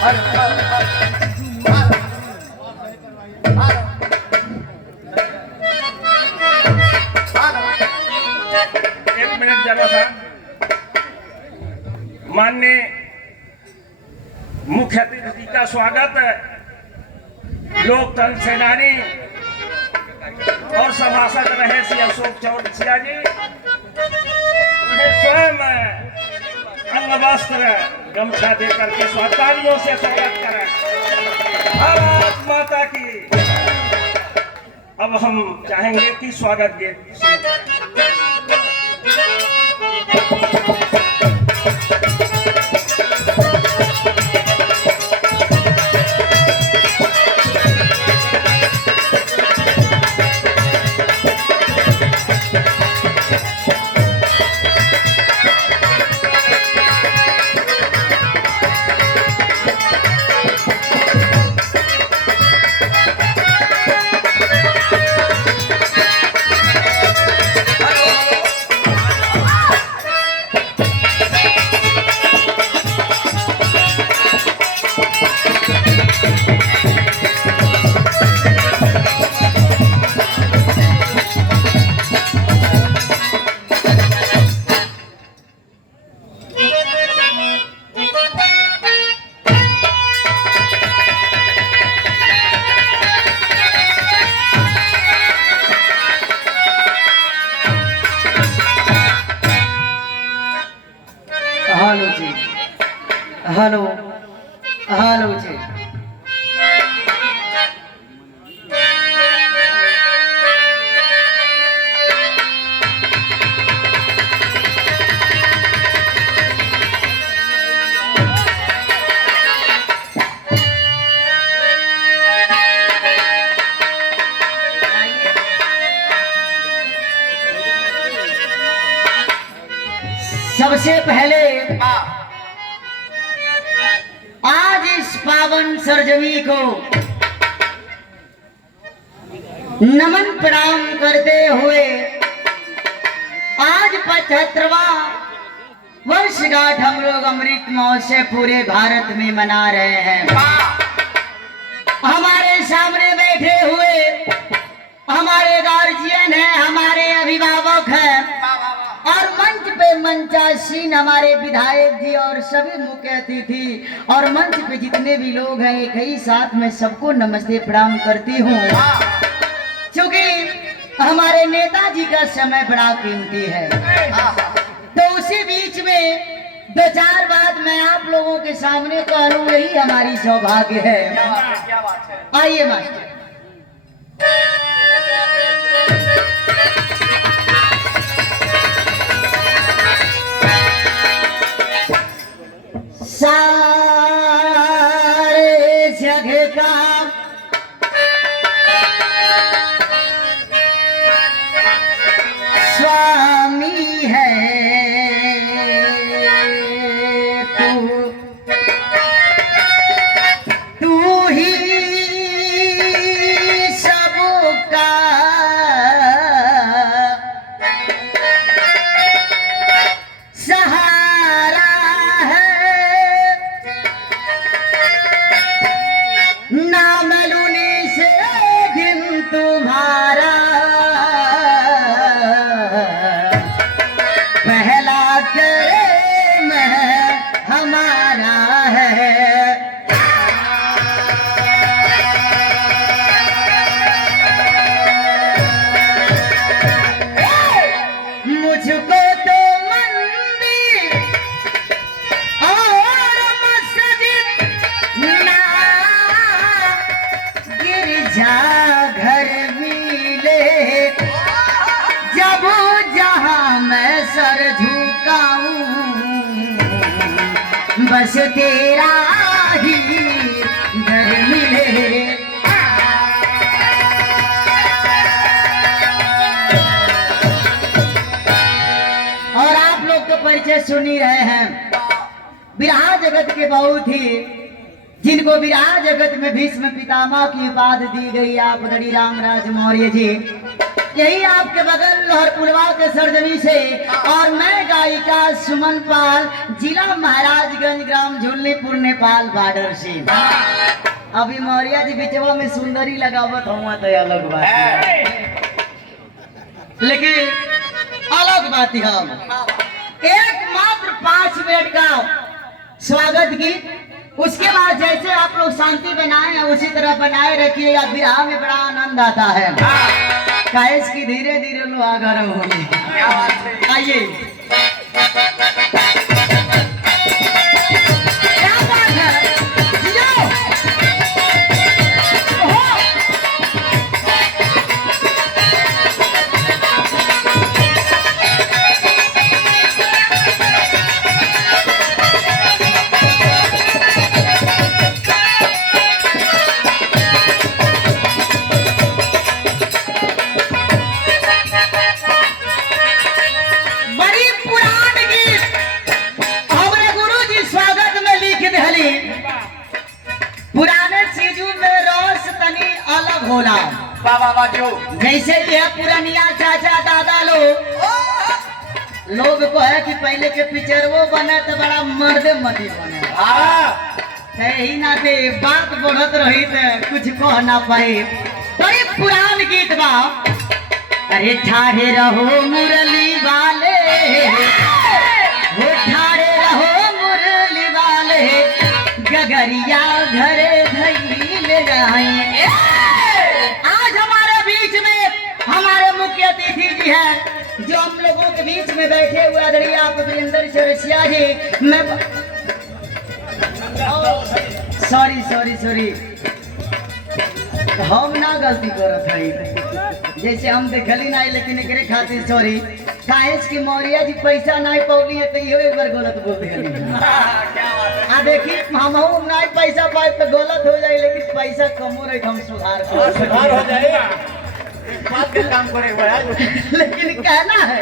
एक मिनट जरा सा। माननीय मुख्य अतिथि का स्वागत है। लोकतंत्र सेनानी और सभासद रहे श्री अशोक चौरसिया जी, उन्हें स्वयं अंग वस्त्र गमछा दे करके तालियों से स्वागत करें। भारत माता की। अब हम चाहेंगे कि स्वागत गीत हेलो हेलो जी। सबसे पहले आज इस पावन सरजमी को नमन प्रणाम करते हुए आज 75वां वर्षगांठ हम लोग अमृत महोत्सव पूरे भारत में मना रहे हैं। हमारे सामने बैठे हुए हमारे गार्जियन हैं, हमारे अभिभावक हैं और मंच पे मंचासीन हमारे विधायक जी और सभी मुख्य अतिथि और मंच पे जितने भी लोग हैं एक ही साथ में सबको नमस्ते प्रणाम करती हूँ। क्योंकि हमारे नेताजी का समय बड़ा कीमती है, तो उसी बीच में दो चार बात मैं आप लोगों के सामने कहूँ, यही हमारी सौभाग्य है। आइए मास्टर। सारे जग का स्वामी है तू ही सबका सहारा नाम लूनी से दिन तुम्हारा पहला करे मैं हमारा है। मुझको तो मंदिर और मस्जिद ना गिरजा घर मिले, जब जहां मैं सर झुकाऊं बस तेरा ही घर मिले। और आप लोग तो परिचय सुन ही रहे हैं, विरहा जगत के बहुत ही जिनको विराट जगत में भीष्म पितामह की उपाधि दी गई, आप दड़ी रामराज मौर्य जी। यही आपके बगल लोहरपुरवा के सरजमी से और मैं गायिका सुमन पाल, जिला महाराजगंज, ग्राम झुल्लीपुर, नेपाल बॉर्डर से। अभी मौर्या जी बिचवा में सुंदरी लगावत हुआ तो अलग बात है। लेकिन अलग बात है, हम एक मात्र 5 मिनट का स्वागत गीत, उसके बाद जैसे आप लोग शांति बनाए हैं उसी तरह बनाए रखिएगा। विवाह में बड़ा आनंद आता है, कायस की धीरे धीरे लोग आगे होंगे। आइए, क्या बात है, जियो। पुराने चीजों में रस तनी अलग होला। बाबा जो जैसे यह पुरानिया चाचा दादा लोग को है कि पहले के पिक्चर वो बने तो बड़ा मर्दे मती बने। ही ना थे बात बढ़त रही तो कुछ कह ना पाए। बड़ी पुरान गीत बा, अरे ठाड़े रहो मुरली वाले, वो ठाड़े रहो मुरली वाले, गगरिया घरे धैले जाए। आज हमारे बीच में हमारे मुख्य अतिथि जी हैं, जो हम लोगों के बीच में बैठे हुए आदरणीय आप वीरेंद्र चौरसिया जी। मैं सॉरी हम ना गलती करत हई, जैसे हम देखली ना, लेकिन एकरे खातिर सॉरी। काहेस की मौर्या जी पैसा नहीं पौली है तो इहो एक बार गलत बोल दिया। आ देखी हम नहीं पैसा पाए तो गलत हो जाए, लेकिन पैसा कमो रहे हम सुधार हो जाए, बात के काम करे हुआ है। लेकिन कहना है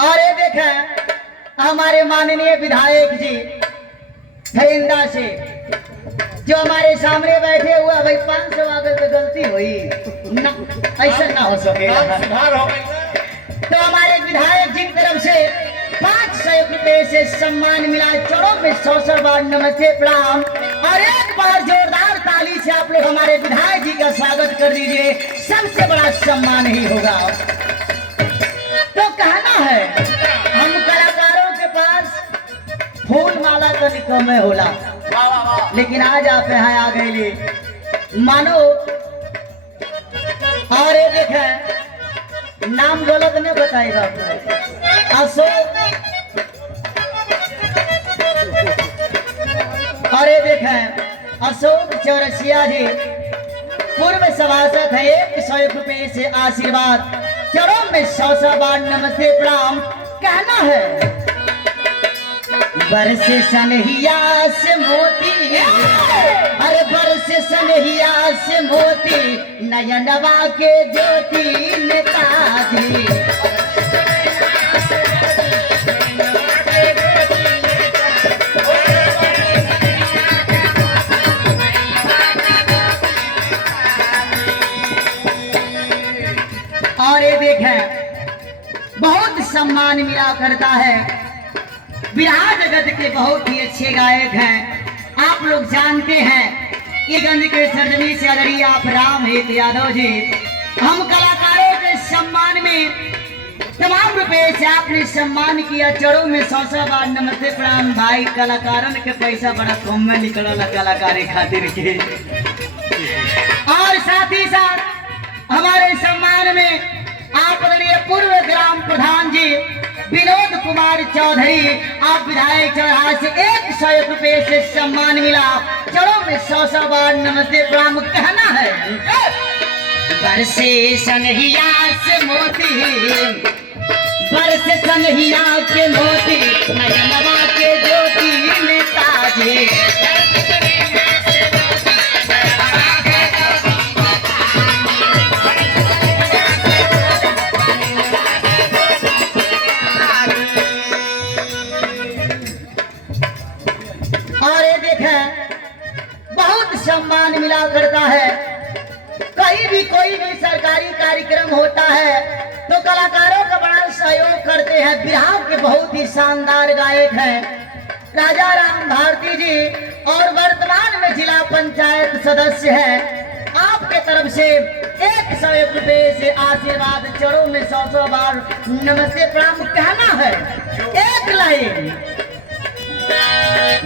अरे देखे हमारे माननीय विधायक जी फरिंदा से जो हमारे सामने बैठे हुआ, भाई 500 अगर तो गलती हुई ना, ऐसा ना हो सकेगा। सुधार हो तो हमारे विधायक जी की तरफ से 500 रुपए से सम्मान मिला। चौड़ों में 100 बार नमस्ते प्रणाम, और एक बार जोरदार ताली से आप लोग हमारे विधायक जी का स्वागत कर दीजिए। सबसे बड़ा सम्मान ही होगा। तो कहना है हम कलाकारों के पास फूल माला तो निकमे होला, लेकिन आज आप यहाँ आ गए मानो। और ये देखे नाम गलत नहीं बताएगा अशोक। और ये देखे अशोक चौरसिया जी पूर्व सभासद है। 100 रुपए से आशीर्वाद, चरणों में 100 बार नमस्ते प्रणाम। कहना है बरसे सनहिया से मोती, अरे बरसे सनहिया से मोती, नयनवा के ज्योति नेताजी। और ये देखें बहुत सम्मान मिला करता है। बिहार जगत के बहुत ही अच्छे गायक हैं, आप लोग जानते हैं। ये गंज के सरजमी से आदरणीय आप रामहित यादव जी, हम कलाकारों के सम्मान में तमाम रुपए से आपने सम्मान किया। चढ़ो में 100 बार नमस्ते प्रणाम। भाई कलाकारन के पैसा बड़ा कम में निकल कलाकारी खातिर के। और साथ ही साथ हमारे सम्मान में आप पूर्व ग्राम प्रधान जी विनोद कुमार चौधरी, आप विधायक चौराहा से 100 रुपए से सम्मान मिला। चलो में 100 बार नमस्ते प्रणाम। कहना है बरसे सनहिया से मोती, बरसे सनहिया के मोती, नयनवा के ज्योति नेताजी। और ये देखें हुआ करता है। कहीं भी कोई भी सरकारी कार्यक्रम होता है तो कलाकारों का बड़ा सहयोग करते हैं। बिहार के बहुत ही शानदार गायक हैं राजा राम भारती जी और वर्तमान में जिला पंचायत सदस्य हैं। आपके तरफ से 101 रुपए से आशीर्वाद, चरणों में 100 बार नमस्ते प्रणाम कहना है। एक लाइन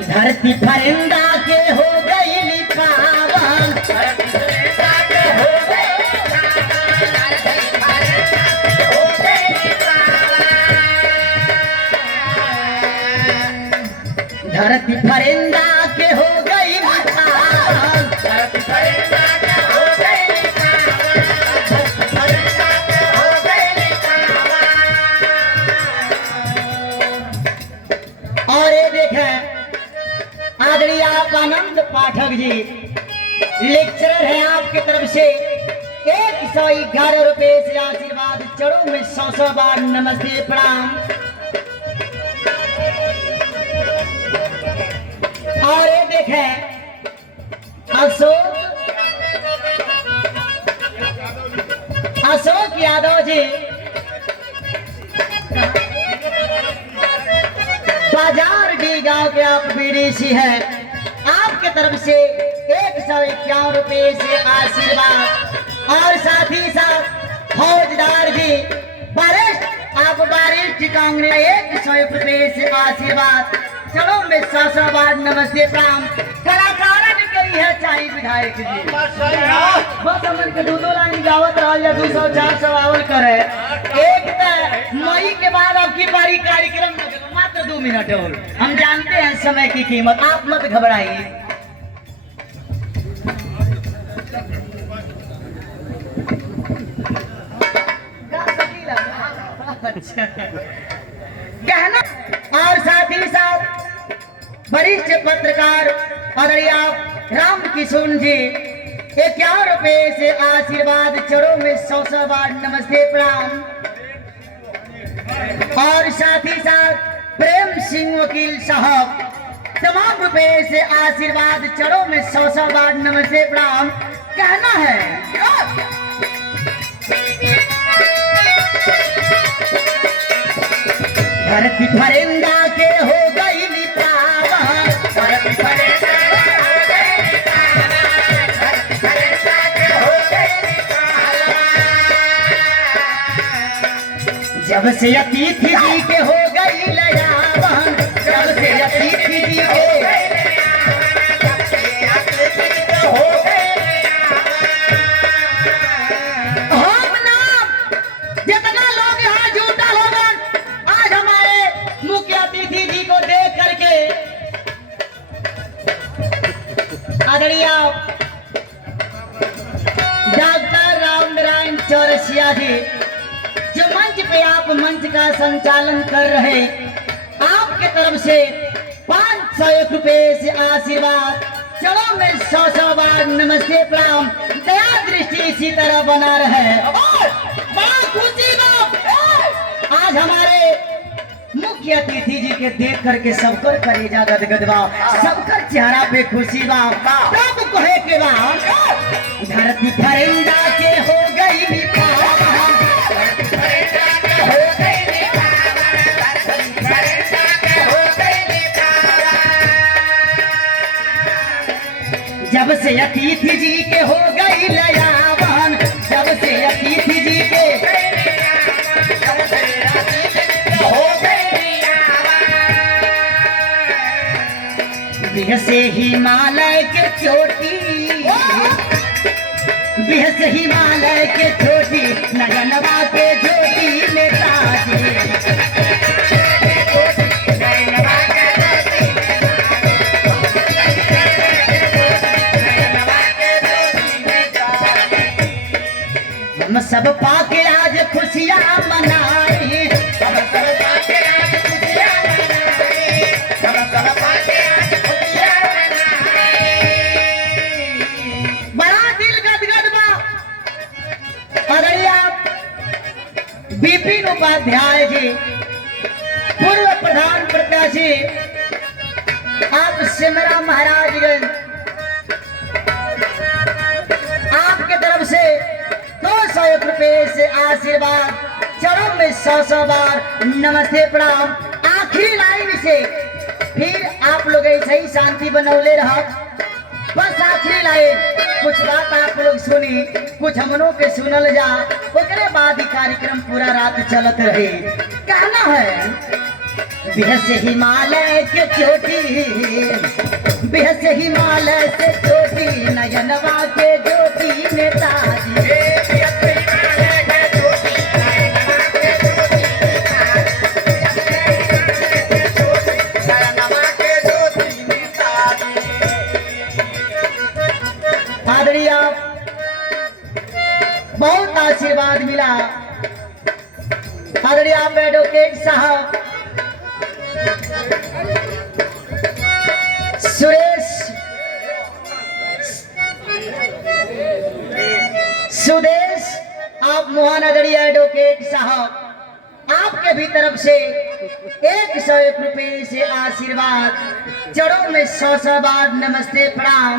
धरती परिंदा के हो गई पावन, धरती परिंदा के हो गई पावन, धरती परिंदा के हो गई पावन, परिंदा के हो गई पावन। और ये देखें आदरणीय आप आनंद पाठक जी लेक्चरर हैं। आपकी तरफ से 111 रुपए से आशीर्वाद, चरणों में 100 बार नमस्ते प्रणाम। और ये देखें अशोक यादव जी बाजार डी गांव के आप बीडीसी हैं। आपके तरफ से 151 रुपए से आशीर्वाद और साथ ही साथ फौजदार जी वरिष्ठ आप वरिष्ठ कांग्रेस 101 रुपए से आशीर्वाद, चलो में 100 बार नमस्ते प्रणाम। कलाकार कही है चाहे विधायक जी बस हमन के 2 लाइन गावत रहल या 200-400 आवल करे। एक मई के बाद आपकी बारी कार्यक्रम मात्र 2 मिनट और हम जानते हैं समय की कीमत, आप मत घबराइए। कहना और साथ ही साथ वरिष्ठ पत्रकार आदरणीय राम किशोर जी 51 रुपए से आशीर्वाद, चरणों में 100 बार नमस्ते प्रणाम। और साथ ही साथ प्रेम सिंह वकील साहब तमाम रुपए से आशीर्वाद, चरणों में 100 बार नमस्ते प्रणाम कहना है। धरती परिंदा के हो गई पावन, धरती परिंदा के हो गई पावन, धरती परिंदा के हो गई पावन। जब से अतिथि जी के हो गई लयावन, जब से अतिथि जी के हो गई हम नाम जितना लोग यहाँ जुटा होगा आज हमारे मुख्य अतिथि जी को देख करके आदरणीय डॉक्टर राम नारायण चौरसिया जी जो मंच पे आप मंच का संचालन कर रहे, आपके तरफ से 501 रुपए से आशीर्वाद, चलो में 100 बार नमस्ते प्रणाम। दया दृष्टि इसी तरह बना रहे। बड़ा खुशी आज हमारे मुख्य अतिथि जी के देख करके सबकर कलेजा गदगदवा, सबकर चेहरा पे खुशी बा। तब कहे के बा धरती परिंदा के हो गई पावन, धरती परिंदा के हो गई पावन, धरती परिंदा के हो गई पावन। जब से अतिथि जी के हो गई लयावन, जब से अतिथि जी के बिह से हिमालय के चोटी, बिह से हिमालय के चोटी, नगनवा के ज्योति में ताजी, हम सब पाके आज खुशियाँ मनाई, हम सब पाके आज खुशियाँ मनाई, हम सब पाके आज खुशियाँ मनाई। बड़ा दिल गदगद बा। आदरणीय विपिन उपाध्याय जी पूर्व प्रधान प्रत्याशी आप सिमरा महाराजगंज से 201 रुपए से आशीर्वाद, चरण में 100 बार नमस्ते प्रणाम। आखिरी लाइन से फिर आप लोग ऐसे ही शांति बनौले रह। बस आखिरी लाइन कुछ बात आप लोग सुनी, कुछ हमनों के सुनल जा, ओकरे बाद ही कार्यक्रम पूरा रात चलत रही। कहना है बेहद हिमालय के चोटी, बेहद हिमालय से चोटी, नयनवा के ज्योति नेताजी। आदरणीय बहुत आशीर्वाद मिला। आदरणीय एडवोकेट साहब सुदेश आप मोहन, आदरणीय एडवोकेट साहब आपके भी तरफ से 101 रुपए से आशीर्वाद, चरणों में 100 बार नमस्ते प्रणाम।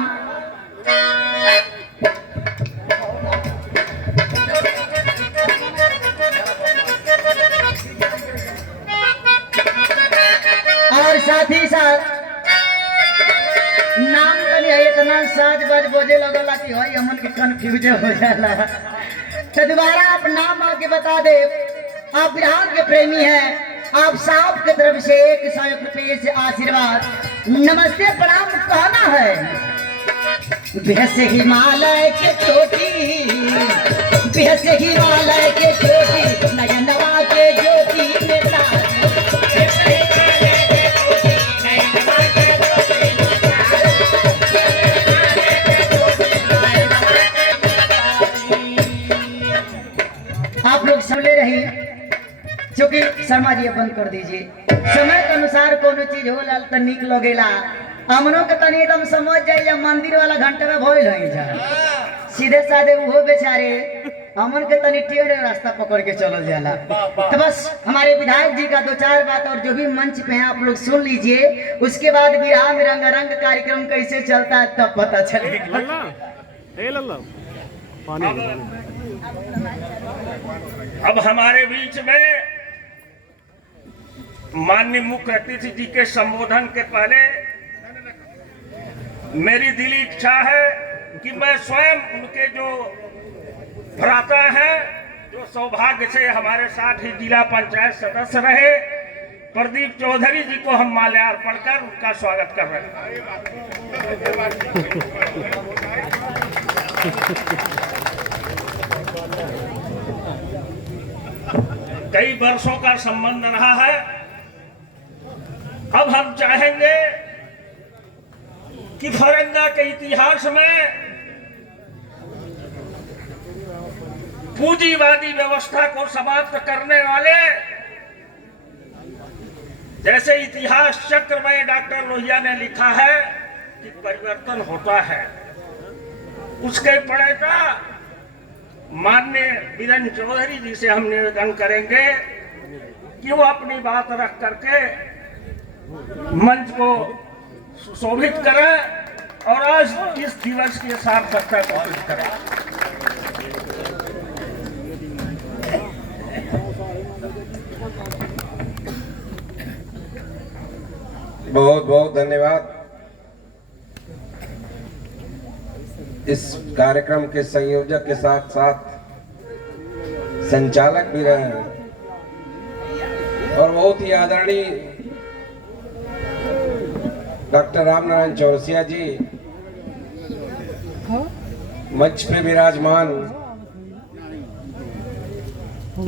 और साथ ही साथ नाम तनी इतना साज बाज बोझे लगला कि भाई हमन के कंफ्यूज हो जाला, तो दोबारा आप नाम आके बता दे। आप बिहार के प्रेमी हैं, आप साहब की तरफ से 101 रुपए से आशीर्वाद, नमस्ते प्रणाम कहना है। बेहद हिमालय के चोटी, बेहद हिमालय के चोटी, नयनवा के ज्योति नेताजी। आप लोग सुन ले रही, क्योंकि शर्मा जी बंद कर दीजिए। समय के अनुसार कोनो चीज हो लाल तो निक लगेला, हमनों के तनी एकदम समझ जाइए मंदिर वाला घंटे में भइल है जा, सीधे साधे वो बेचारे हमन के तनी टेढ़े रास्ता पकड़ के चल जाला। तो बस हमारे विधायक जी का 2-4 बात और जो भी मंच पे है आप लोग सुन लीजिए, उसके बाद बिहार में रंगारंग कार्यक्रम कैसे चलता है तब पता चलेगा। अब हमारे बीच में माननीय मुख्य अतिथि जी के संबोधन के पहले मेरी दिली इच्छा है कि मैं स्वयं उनके जो भ्राता हैं, जो सौभाग्य से हमारे साथ ही जिला पंचायत सदस्य रहे, प्रदीप चौधरी जी को हम माल्यार्पण कर उनका स्वागत कर रहे हैं। कई वर्षों का संबंध रहा है। अब हम चाहेंगे कि फरंगा के इतिहास में पूंजीवादी व्यवस्था को समाप्त करने वाले, जैसे इतिहास चक्र में डॉक्टर लोहिया ने लिखा है कि परिवर्तन होता है, उसके प्रणेता माननीय वीरेंद्र चौधरी जी से हम निवेदन करेंगे कि वो अपनी बात रख करके मंच को सुशोभित करें और आज इस दिवस की सार्थकता घोषित करें। बहुत बहुत धन्यवाद। इस कार्यक्रम के संयोजक के साथ साथ संचालक भी रहे हैं और बहुत ही आदरणीय डॉक्टर रामनारायण चौरसिया जी मंच पे विराजमान।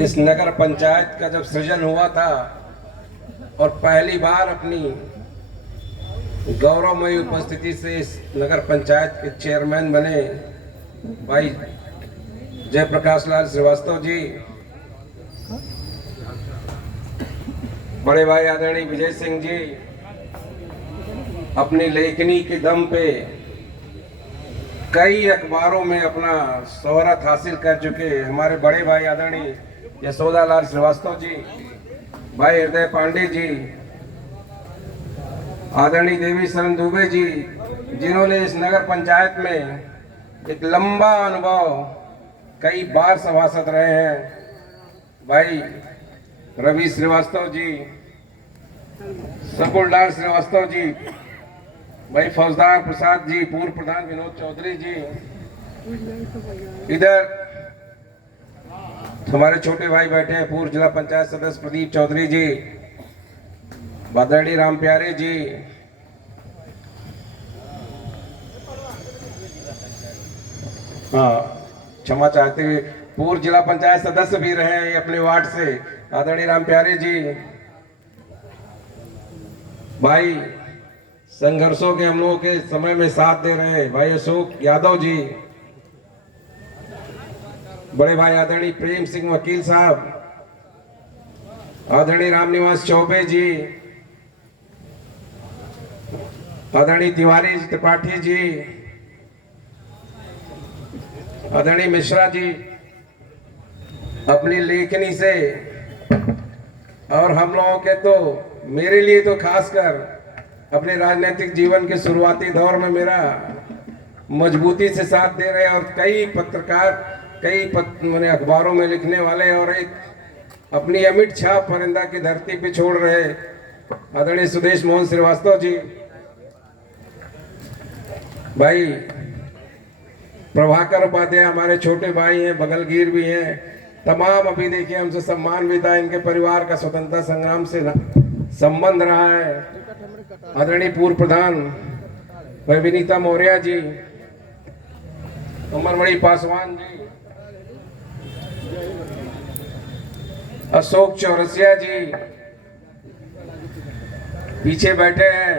इस नगर पंचायत का जब सृजन हुआ था और पहली बार अपनी गौरवमयी उपस्थिति से इस नगर पंचायत के चेयरमैन बने भाई जयप्रकाश लाल श्रीवास्तव जी, बड़े भाई आदरणीय विजय सिंह जी अपनी लेखनी के दम पे कई अखबारों में अपना शोहरत हासिल कर चुके हमारे बड़े भाई आदरणीय यशोदा लाल श्रीवास्तव जी, भाई हृदय पांडे जी, आदरणीय देवी शरण दुबे जी, जिन्होंने इस नगर पंचायत में एक लंबा अनुभव कई बार सभासद रहे हैं भाई रवि श्रीवास्तव जी, सकुललाल श्रीवास्तव जी, भाई फौजदार प्रसाद जी, पूर्व प्रधान विनोद चौधरी जी, इधर हमारे छोटे भाई बैठे हैं पूर्व जिला पंचायत सदस्य प्रदीप चौधरी जी, बदड़ी राम प्यारे जी, हाँ क्षमा चाहते हुए पूर्व जिला पंचायत सदस्य भी रहे हैं अपने वार्ड से आदरणीय राम प्यारे जी, भाई संघर्षों के हम लोगों के समय में साथ दे रहे हैं भाई अशोक यादव जी, बड़े भाई आदरणीय प्रेम सिंह वकील साहब, आदरणीय रामनिवास चौबे जी, आदरणीय तिवारी त्रिपाठी जी, आदरणीय मिश्रा जी, अपनी लेखनी से और हम लोगों के तो मेरे लिए तो खासकर अपने राजनीतिक जीवन के शुरुआती दौर में मेरा मजबूती से साथ दे रहे और कई पत्रकार मैंने अखबारों में लिखने वाले और एक अपनी अमिट छाप परिंदा की धरती पे छोड़ रहे आदरणीय सुदेश मोहन श्रीवास्तव जी, भाई प्रभाकर उपाध्याय हमारे छोटे भाई हैं, बगलगीर भी हैं, तमाम अभी देखिए हमसे सम्मान भी था, इनके परिवार का स्वतंत्रता संग्राम से संबंध रहा है, आदरणीय पूर्व प्रधान भाई विनीता मौर्य जी, अमरमणि पासवान जी, अशोक चौरसिया जी पीछे बैठे हैं,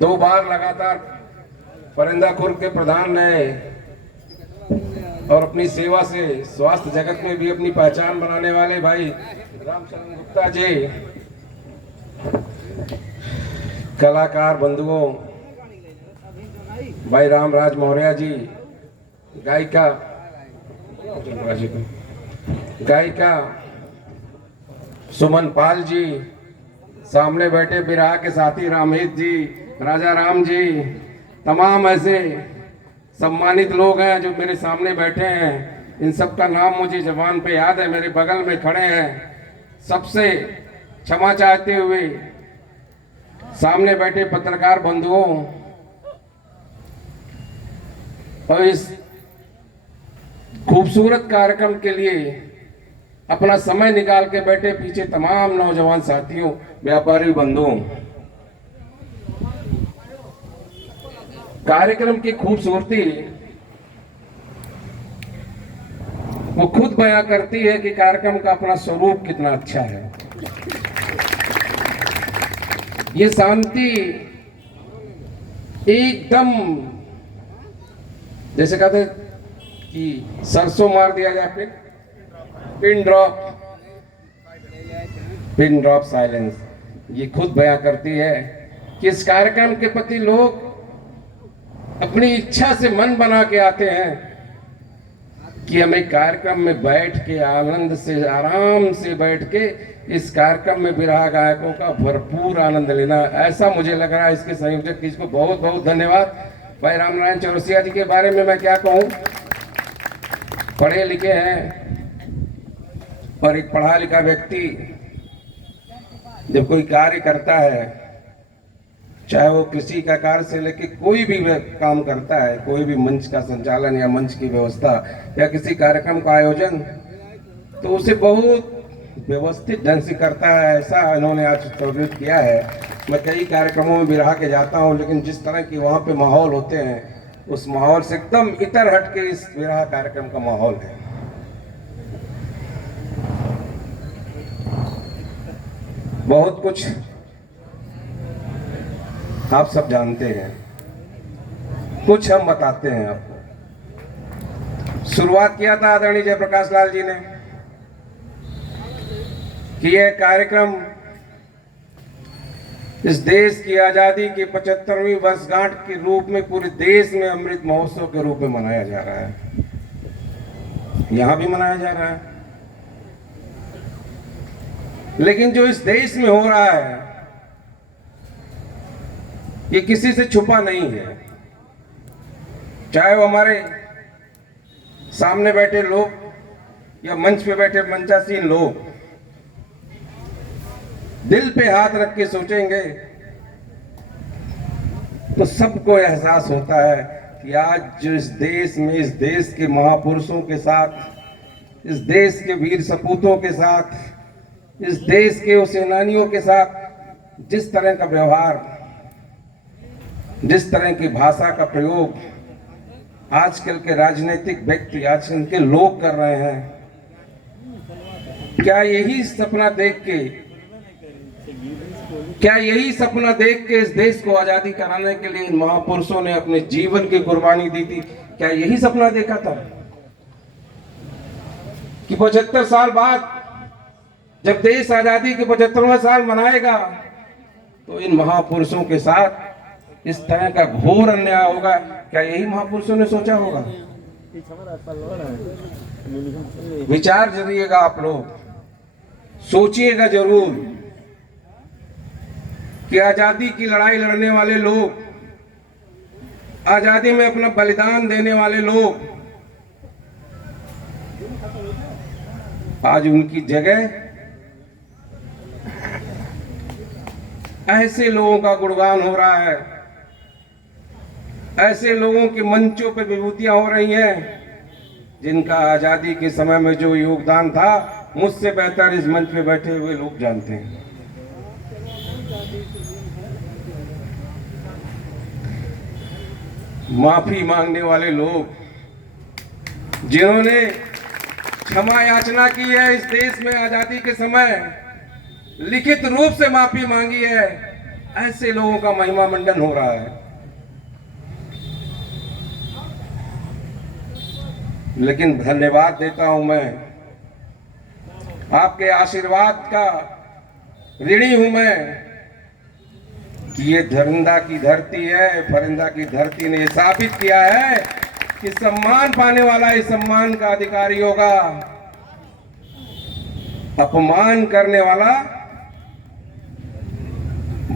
2 बार लगातार परिंदा खुर्द के प्रधान रहे और अपनी सेवा से स्वास्थ्य जगत में भी अपनी पहचान बनाने वाले भाई रामचंद्र गुप्ता जी, कलाकार बंधुओं भाई रामराज मौर्य जी, गायिका सुमन पाल जी, सामने बैठे बिरहा के साथी रामहित जी, राजा राम जी, तमाम ऐसे सम्मानित लोग हैं जो मेरे सामने बैठे हैं, इन सब का नाम मुझे जबान पे याद है, मेरे बगल में खड़े हैं, सबसे क्षमा चाहते हुए सामने बैठे पत्रकार बंधुओं और इस खूबसूरत कार्यक्रम के लिए अपना समय निकाल के बैठे पीछे तमाम नौजवान साथियों, व्यापारी बंधुओं, कार्यक्रम की खूबसूरती वो खुद बयां करती है कि कार्यक्रम का अपना स्वरूप कितना अच्छा है। ये शांति एकदम जैसे कहते कि सरसों मार दिया जाए, पिन ड्रॉप साइलेंस, ये खुद बयां करती है कि इस कार्यक्रम के प्रति लोग अपनी इच्छा से मन बना के आते हैं कि हमें कार्यक्रम में बैठ के आनंद से आराम से बैठ के इस कार्यक्रम में बिरहा गायकों का भरपूर आनंद लेना। ऐसा मुझे लग रहा है। इसके संयोजक जी को बहुत बहुत धन्यवाद। भाई रामनारायण चौरसिया जी के बारे में मैं क्या कहूँ, पढ़े लिखे हैं और एक पढ़ा लिखा व्यक्ति जब कोई कार्य करता है, चाहे वो कृषि का कार्य से लेके कोई भी काम करता है, कोई भी मंच का संचालन या मंच की व्यवस्था या किसी कार्यक्रम का आयोजन, तो उसे बहुत व्यवस्थित ढंग से करता है। ऐसा इन्होंने आज प्रवृत्त किया है। मैं कई कार्यक्रमों में बिरहा के जाता हूं, लेकिन जिस तरह की वहाँ पे माहौल होते हैं उस माहौल से एकदम इतर हट के इस बिरहा कार्यक्रम का माहौल है। बहुत कुछ आप सब जानते हैं, कुछ हम बताते हैं आपको। शुरुआत किया था आदरणीय जयप्रकाश लाल जी ने कि यह कार्यक्रम इस देश की आजादी की 75वीं वर्षगांठ के रूप में पूरे देश में अमृत महोत्सव के रूप में मनाया जा रहा है। यहां भी मनाया जा रहा है, लेकिन जो इस देश में हो रहा है ये किसी से छुपा नहीं है। चाहे वो हमारे सामने बैठे लोग या मंच पे बैठे मंचासीन लोग दिल पे हाथ रख के सोचेंगे तो सबको एहसास होता है कि आज जो इस देश में, इस देश के महापुरुषों के साथ, इस देश के वीर सपूतों के साथ, इस देश के उस सेनानियों के साथ जिस तरह का व्यवहार, जिस तरह की भाषा का प्रयोग आजकल के राजनीतिक व्यक्ति, आजकल के लोग कर रहे हैं, क्या यही सपना देख के इस देश को आजादी कराने के लिए इन महापुरुषों ने अपने जीवन की कुर्बानी दी थी? क्या यही सपना देखा था कि 75 साल बाद जब देश आजादी के 75वां साल मनाएगा तो इन महापुरुषों के साथ इस तरह का घोर अन्याय होगा? क्या यही महापुरुषों ने सोचा होगा? विचार करिएगा, आप लोग सोचिएगा जरूर कि आजादी की लड़ाई लड़ने वाले लोग, आजादी में अपना बलिदान देने वाले लोग, आज उनकी जगह ऐसे लोगों का गुणगान हो रहा है, ऐसे लोगों के मंचों पे विभूतियां हो रही हैं जिनका आजादी के समय में जो योगदान था मुझसे बेहतर इस मंच पे बैठे हुए लोग जानते हैं। माफी मांगने वाले लोग, जिन्होंने क्षमा याचना की है इस देश में आजादी के समय, लिखित रूप से माफी मांगी है, ऐसे लोगों का महिमा मंडन हो रहा है। लेकिन धन्यवाद देता हूं मैं, आपके आशीर्वाद का ऋणी हूं मैं कि ये धरंदा की धरती है, फरिंदा की धरती ने साबित किया है कि सम्मान पाने वाला इस सम्मान का अधिकारी होगा, अपमान करने वाला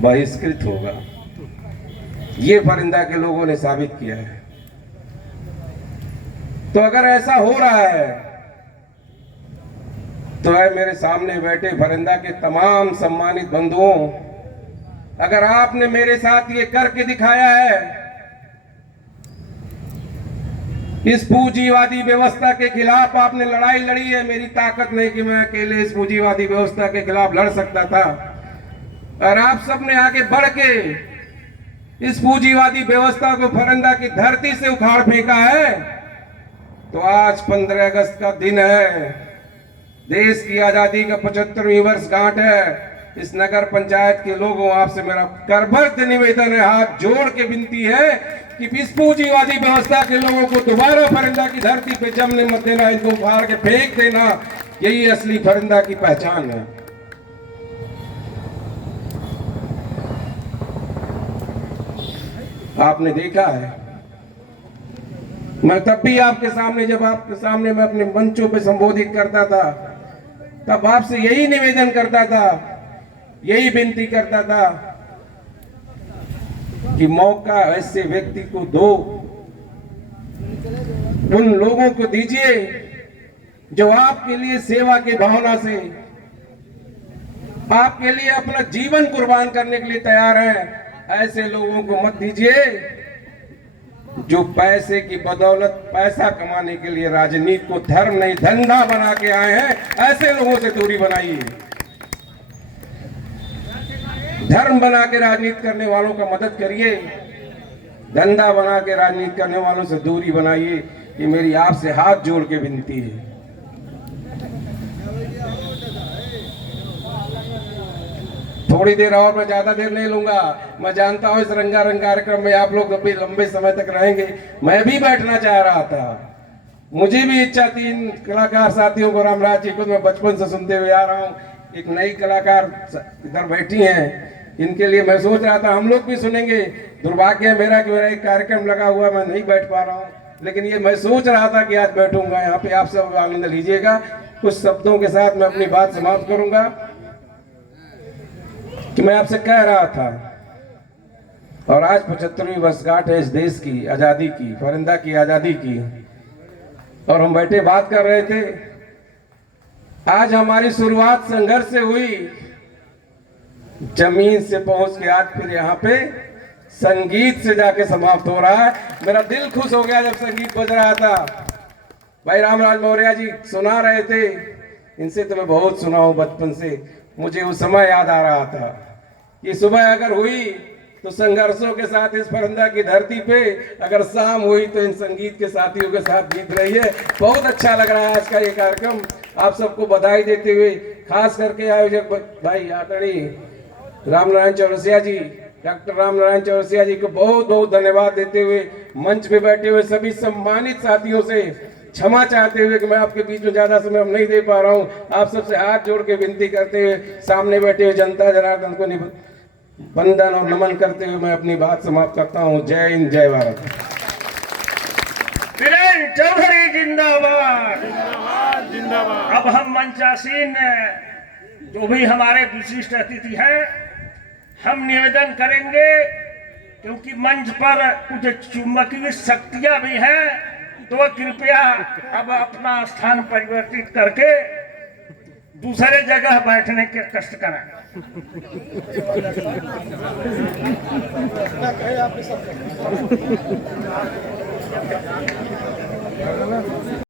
बहिष्कृत होगा। ये फरिंदा के लोगों ने साबित किया है। तो अगर ऐसा हो रहा है तो है मेरे सामने बैठे फरिंदा के तमाम सम्मानित बंधुओं, अगर आपने मेरे साथ ये करके दिखाया है, इस पूंजीवादी व्यवस्था के खिलाफ आपने लड़ाई लड़ी है, मेरी ताकत नहीं कि मैं अकेले इस पूंजीवादी व्यवस्था के खिलाफ लड़ सकता था, और आप सबने आगे बढ़ के इस पूंजीवादी व्यवस्था को फरिंदा की धरती से उखाड़ फेंका है, तो आज 15 अगस्त का दिन है, देश की आजादी का 75वीं वर्षगांठ है। इस नगर पंचायत के लोगों, आपसे मेरा करबद्ध निवेदन है, हाथ जोड़ के विनती है कि इस पूंजीवादी व्यवस्था के लोगों को दोबारा फरिंदा की धरती पे जमने मत देना, इनको उखाड़ के फेंक देना। यही असली फरिंदा की पहचान है। आपने देखा है, मैं तब भी आपके सामने, जब आपके सामने मैं अपने मंचों पे संबोधित करता था, तब आपसे यही निवेदन करता था, यही विनती करता था कि मौका ऐसे व्यक्ति को दो, उन लोगों को दीजिए जो आपके लिए सेवा की भावना से, आपके लिए अपना जीवन कुर्बान करने के लिए तैयार हैं। ऐसे लोगों को मत दीजिए जो पैसे की बदौलत, पैसा कमाने के लिए राजनीति को धर्म नहीं धंधा बना के आए हैं। ऐसे लोगों से दूरी बनाइए। धर्म बना के राजनीति करने वालों का मदद करिए, धंधा बना के राजनीति करने वालों से दूरी बनाइए। ये मेरी आपसे हाथ जोड़ के विनती है। थोड़ी देर और, मैं ज्यादा देर नहीं लूंगा। मैं जानता हूं इस रंगारंग कार्यक्रम में आप लोग अभी लंबे समय तक रहेंगे। मैं भी बैठना चाह रहा था, मुझे भी इच्छा थी। इन कलाकार साथियों को, रामराज जी को मैं बचपन से सुनते हुए आ रहा हूँ। एक नई कलाकार इधर बैठी हैं, इनके लिए मैं सोच रहा था हम लोग भी सुनेंगे। दुर्भाग्य है मेरा कि मेरा एक कार्यक्रम लगा हुआ, मैं नहीं बैठ पा रहा हूँ, लेकिन ये मैं सोच रहा था कि आज बैठूंगा यहाँ पे। आप सब आनंद लीजिएगा। कुछ शब्दों के साथ मैं अपनी बात समाप्त करूंगा कि मैं आपसे कह रहा था, और आज 75वीं वर्षगांठ है इस देश की आजादी की, फरिंदा की आजादी की। और हम बैठे बात कर रहे थे। आज हमारी शुरुआत संघर्ष से हुई, जमीन से पहुंच के आज फिर यहाँ पे संगीत से जाके समाप्त हो रहा है। मेरा दिल खुश हो गया जब संगीत बज रहा था। भाई रामराज मौर्य जी सुना रहे थे, इनसे तो मैं बहुत सुना हूं बचपन से, मुझे वो समय याद आ रहा था कि सुबह अगर हुई तो संघर्षों के साथ इस फरंदा की धरती पे, अगर शाम हुई तो इन संगीत के साथियों के साथ बीत रही है। बहुत अच्छा लग रहा है आज का ये कार्यक्रम। आप सबको बधाई देते हुए, खास करके आयोजक भाई आदरणीय रामनारायण चौरसिया जी, डॉक्टर रामनारायण चौरसिया जी को बहुत बहुत धन्यवाद देते हुए, मंच पे बैठे हुए सभी सम्मानित साथियों से क्षमा चाहते हुए कि मैं आपके बीच में ज्यादा समय नहीं दे पा रहा हूं, आप सबसे हाथ जोड़ के विनती करते हुए, सामने बैठे हुए जनता जनार्दन को वंदन और नमन करते हुए मैं अपनी बात समाप्त करता हूं। जय हिंद, जय भारत। वीरेन चौधरी जिंदाबाद। जिंदाबाद। अब हम मंचासीन जो भी हमारे विशिष्ट अतिथि हैं, हम निवेदन करेंगे, क्योंकि मंच पर कुछ चुंबकीय शक्तियां भी हैं, तो कृपया अब अपना स्थान परिवर्तित करके दूसरे जगह बैठने के कष्ट करें।